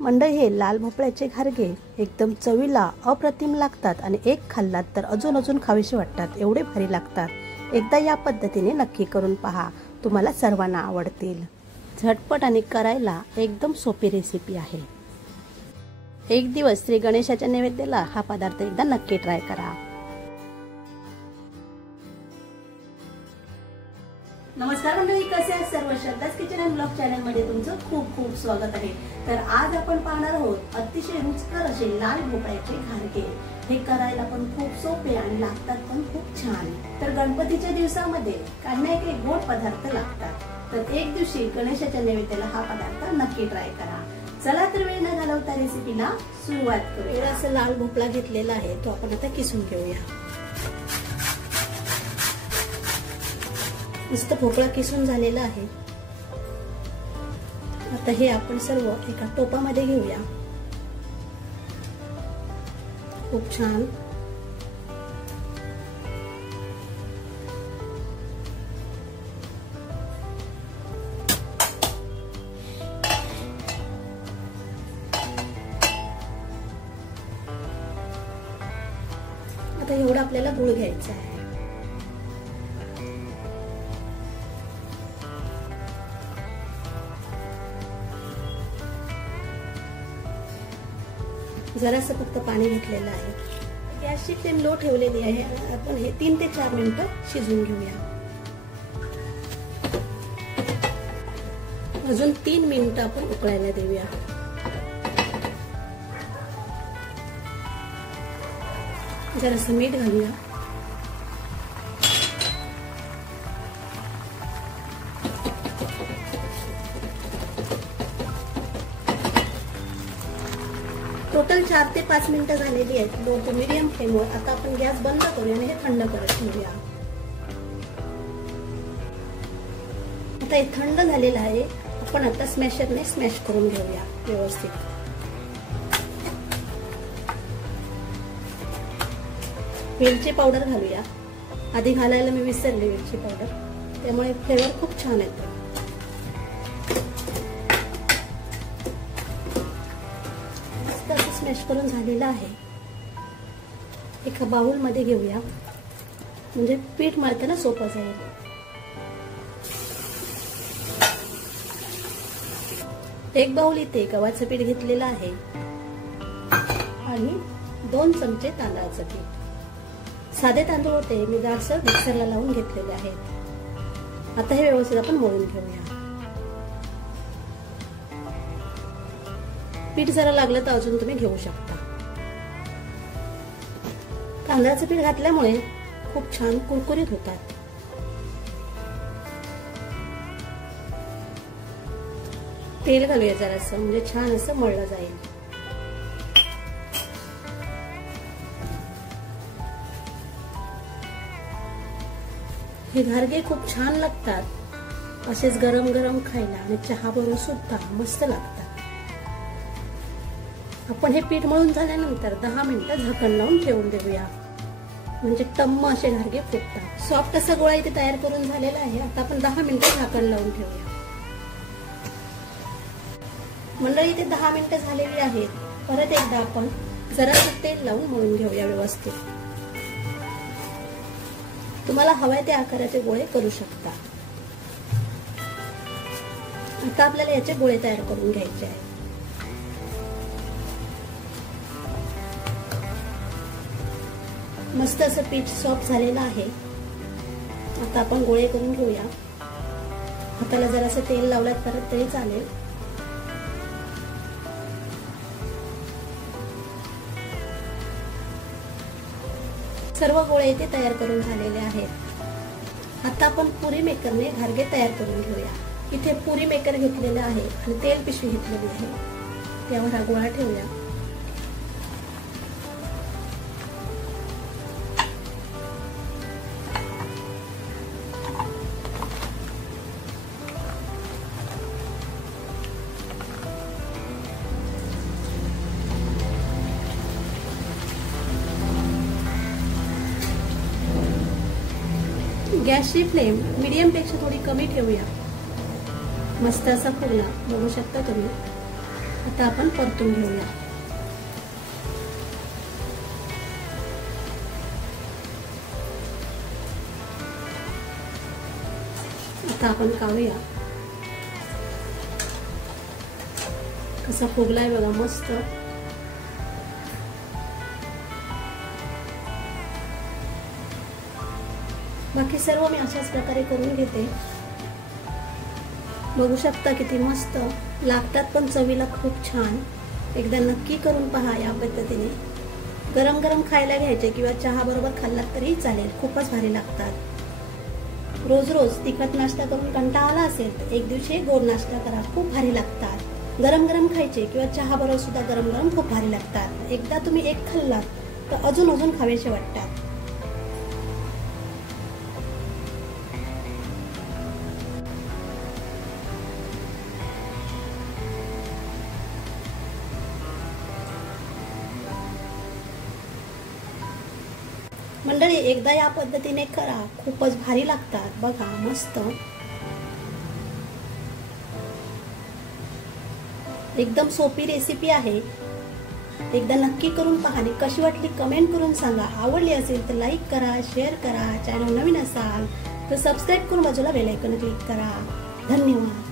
मंडळी, हे लाल भोपळ्याचे घारगे एकदम चवीला अप्रतिम लागतात आणि एक खाल्लात तर अजून खावीशी वाटतात, एवढे भारी लागतात। एकदा या पद्धतीने नक्की करून पहा, तुम्हाला सर्वांना आवडतील। झटपट आणि करायला एकदम सोपी रेसिपी आहे। एक दिवस श्री गणेशाच्या नैवेद्याला हा पदार्थ एकदा नक्की ट्राय करा। नमस्कार मंडळी, कसे आहेत सर्व? श्रद्धाज किचन अँड ब्लॉग चॅनल मध्ये तुमचं खूप खूप स्वागत आहे। तर आज आपण पाहणार आहोत अतिशय रुचकर असे लाल भोपळ्याचे घारगे। हे करायला पण खूप सोपे आणि लागतात पण खूप छान। तर गणपतीच्या दिवसामध्ये काही ना काही गोड पदार्थ लागतात, तर एक दिवशी गणेशाच्या नैवेद्याला हा पदार्थ नक्की ट्राय करा। चला तर वेळ न घालवता रेसिपीला सुरुवात करूया। असा लाल भोपळा घेतलेला आहे, तो आपण आता किसून घेऊया। नुसतं भोपळा किसून झालेला आहे। आता हे आपण सर्व एका टोपामध्ये घेऊया। खूप छान। आता एवढा आपल्याला गूळ घ्यायचा आहे। जरासं फक्त पाणी घेतलेलं आहे। गॅसची फ्लेम लो ठेवलेली आहे। आपण हे 3 ते 4 मिनिटं शिजवून घेऊया। अजून 3 मिनिटं आपण उकळायला देऊया। जरासं मीठ घालूया। टोटल 4 ते 5 मिनिटं झालेली आहेत लो टू मीडियम फ्लेमवर। आता आपण गॅस बंद करूया आणि हे थंड करत ठेवूया। आता हे थंड झालेलं आहे, आपण आता स्मॅशरने स्मॅश करून घेऊया व्यवस्थित। वेलची पावडर घालूया। आधी घालायला मी विसरले वेलची पावडर, त्यामुळे फ्लेवर खूप छान येतो। स्मॅश करून झालेला आहे। एका बाउल मध्ये घेऊया, म्हणजे पीठ मळताना सोपं जाईल। एक बाउल इथे गव्हाचं पीठ घेतलेलं आहे आणि 2 चमचे तांदळाचं पीठ। साधे तांदूळ होते, मी जाडसर मिक्सरला लावून घेतलेले आहेत। आता हे व्यवस्थित आपण मळून घेऊया। पीठ जरा लागलं तर अजून तुम्ही घेऊ शकता। तांदळाचं पीठ घातल्यामुळे खूप छान कुरकुरीत होतात। तेल घालूया जरासं, म्हणजे छान असं मळलं जाईल। हे घारगे खूप छान लागतात, असेच गरम गरम खायला आणि चहा बरोबर सुद्धा मस्त लागतात। आपण हे पीठ मळून झाल्यानंतर 10 मिनिटं झाकण लावून ठेवून देऊया, म्हणजे टम्म असे घारगे फुगतात। सॉफ्ट असा गोळा इथे तयार करून झालेला आहे। आता आपण 10 मिनिटं झाकण लावून ठेवूया। मंडळी, इथे 10 मिनिटं झालेली आहेत। परत एकदा आपण जरासं तेल लावून मळून घेऊया व्यवस्थित। तुम्हाला हव्या त्या आकाराचे गोळे करू शकता। आता आपल्याला याचे गोळे तयार करून घ्यायचे आहेत। मस्त असं पीठ सॉफ्ट झालेलं आहे। आता आपण गोळे करून घेऊया। हाताला जरासं तेल लावलं परत तरी चालेल। सर्व गोळे इथे तयार करून झालेले आहेत। आता आपण पुरी मेकरने घारगे तयार करून घेऊया। इथे पुरी मेकर घेतलेला आहे आणि तेल पिशवी घेतलेली आहे, त्यावर हा गोळा ठेवूया। गॅसची फ्लेम मीडियम पेक्षा थोडी कमी ठेवूया। मस्त असा फुगला, बघू शकता तुम्ही। आता आपण परतून घेऊया. आता आपण काढूया. कसा फुगलाय बघा मस्त. बाकी सर्व मी अशाच प्रकारे करून घेते. बघू शकता किती मस्त लागतात, पण चवीला खूप छान. एकदा नक्की करून पहा या पद्धतीने. गरम गरम खायला घ्यायचे किंवा चहा बरोबर खाल्लात तरी चालेल, खूपच भारी लागतात. रोज रोज तिखट नाश्ता करून कंटाळा आला असेल तर एक दिवशी गोड नाश्ता करा, खूप भारी लागतात. गरम गरम खायचे किंवा चहा बरोबर सुद्धा गरम गरम खूप भारी लागतात. एकदा तुम्ही एक खाल्लात तर अजून अजून खावेसे वाटतात. मंडळी एकदा या पद्धतीने करा, खूपच भारी लागतात. बघा मस्त एकदम सोपी रेसिपी आहे. एकदा नक्की करून पहा आणि कशी वाटली कमेंट करून सांगा. आवडली असेल तर लाईक करा, शेअर करा. चॅनल नवीन असाल तर सबस्क्राईब करून बाजूला बेल आयकॉन क्लिक करा. धन्यवाद.